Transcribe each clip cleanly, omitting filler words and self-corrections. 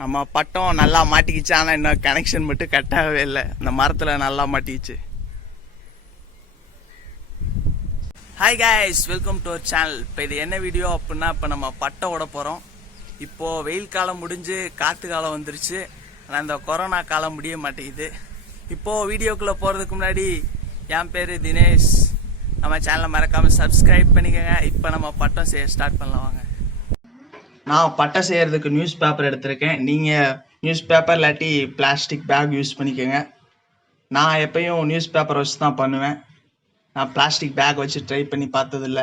நம்ம பட்டம் நல்லா மாட்டிக்கிச்சு. ஆனால் இன்னும் கனெக்ஷன் மட்டும் கட்டாகவே இல்லை. இந்த மரத்தில் நல்லா மாட்டிக்கிச்சு. Hi guys, welcome to our channel. இப்போ இது என்ன வீடியோ அப்படின்னா, இப்போ நம்ம பட்டம் விட போகிறோம். இப்போது வெயில் காலம் முடிஞ்சு காற்று காலம் வந்துருச்சு. ஆனால் இந்த கொரோனா காலம் முடிய மாட்டேங்குது. இப்போது வீடியோக்குள்ளே போகிறதுக்கு முன்னாடி என் பேர் தினேஷ். நம்ம சேனலை மறக்காமல் சப்ஸ்கிரைப் பண்ணிக்கோங்க. இப்போ நம்ம பட்டம் செய்ய ஸ்டார்ட் பண்ணலாம் வாங்க. நான் பட்டம் செய்யறதுக்கு நியூஸ் பேப்பர் எடுத்திருக்கேன். நீங்கள் நியூஸ் பேப்பர் இல்லாட்டி பிளாஸ்டிக் பேக் யூஸ் பண்ணிக்கோங்க. நான் எப்பயும் நியூஸ் பேப்பர் வச்சு தான் பண்ணுவேன். நான் பிளாஸ்டிக் பேக் வச்சு ட்ரை பண்ணி பார்த்ததில்ல.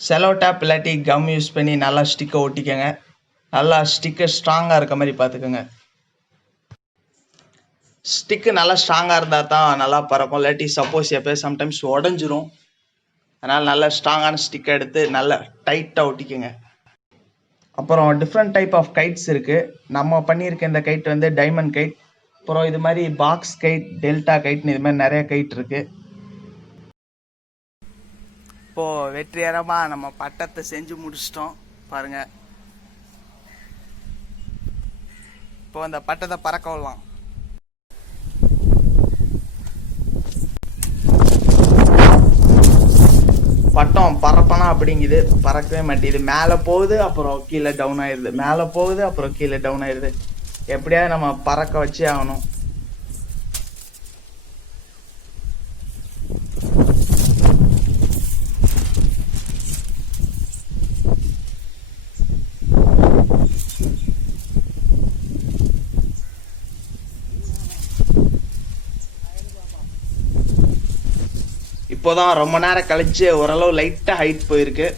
செலோ டேப் இல்லாட்டி கம் யூஸ் பண்ணி நல்லா ஸ்டிக்கை ஒட்டிக்கோங்க. நல்லா ஸ்டிக்கு ஸ்ட்ராங்காக இருக்க மாதிரி பார்த்துக்கோங்க. ஸ்டிக்கு நல்லா ஸ்ட்ராங்காக இருந்தால் தான் நல்லா பறக்கும். இல்லாட்டி சப்போஸ் எப்போ சம்டைம்ஸ் உடஞ்சிரும். அதனால் நல்ல ஸ்ட்ராங்கான ஸ்டிக்கை எடுத்து நல்லா டைட்டாக ஒட்டிக்கோங்க. அப்புறம் டிஃப்ரெண்ட் டைப் ஆஃப் கைட்ஸ் இருக்குது. நம்ம பண்ணியிருக்க இந்த கைட் வந்து டைமண்ட் கைட். அப்புறம் இது மாதிரி பாக்ஸ் கைட், டெல்டா கைட்னு இது மாதிரி நிறைய கைட் இருக்குது. இப்போது வெற்றிகரமாக நம்ம பட்டத்தை செஞ்சு முடிச்சிட்டோம் பாருங்கள். இப்போ அந்த பட்டத்தை பறக்க விடலாம். பட்டம் பறப்பனா அப்படிங்குது, பறக்கவே மாட்டேங்குது. மேலே போகுது, அப்புறம் கீழே டவுன் ஆயிடுது. மேலே போகுது, அப்புறம் கீழே டவுன் ஆயிடுது. எப்படியாவது நம்ம பறக்க வச்சே ஆகணும். இப்போதான் ரொம்ப நேரம் கழிச்சு ஓரளவு லைட்டா ஹைட் போயிருக்கு.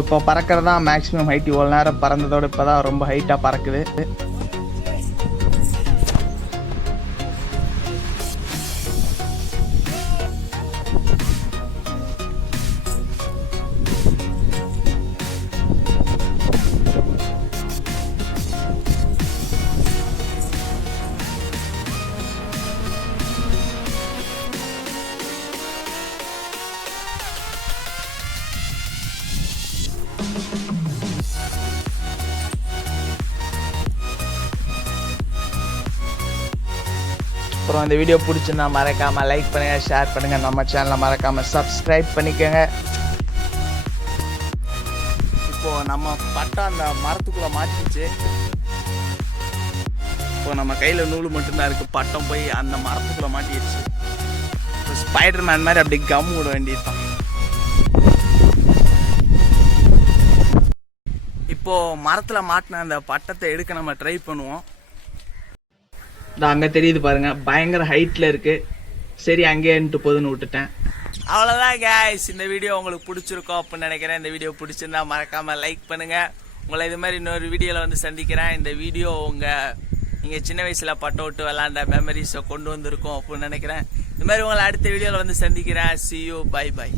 இப்போ பறக்கிறது தான் மேக்ஸிமம் ஹைட். இவ்வளோ நேரம் பறந்ததோட இப்போ தான் ரொம்ப ஹைட்டாக பறக்குது. அப்புறம் இந்த வீடியோ பிடிச்சிருந்தா மறக்காமல் லைக் பண்ணுங்கள், ஷேர் பண்ணுங்கள். நம்ம சேனலை மறக்காமல் சப்ஸ்கிரைப் பண்ணிக்கோங்க. இப்போது நம்ம பட்டம் அந்த மரத்துக்குள்ளே மாட்டிச்சு. இப்போது நம்ம கையில் நூல் மட்டும்தான் இருக்குது. பட்டம் போய் அந்த மரத்துக்குள்ளே மாட்டிடுச்சு. இப்போ ஸ்பைடர் மேன் மாதிரி அப்படி கம் விட வேண்டியதுதான். இப்போது மரத்தில் மாட்டின அந்த பட்டத்தை எடுக்க நம்ம ட்ரை பண்ணுவோம். அங்கே தெரியுது பாருங்க, பயங்கர ஹைட்ல இருக்கு. சரி அங்கேன்ட்டு போதுன்னு விட்டுட்டேன். அவ்வளோதான் கைஸ், இந்த வீடியோ உங்களுக்கு பிடிச்சிருக்கோம் அப்படின்னு நினைக்கிறேன். இந்த வீடியோ பிடிச்சிருந்தா மறக்காம லைக் பண்ணுங்க. உங்களை இது மாதிரி இன்னொரு வீடியோவில் வந்து சந்திக்கிறேன். இந்த வீடியோ நீங்கள் சின்ன வயசில் பட்டம் விட்டு விளாண்ட மெமரிஸை கொண்டு வந்திருக்கோம் அப்படின்னு நினைக்கிறேன். இது மாதிரி உங்களை அடுத்த வீடியோவில் வந்து சந்திக்கிறேன். See you, bye bye.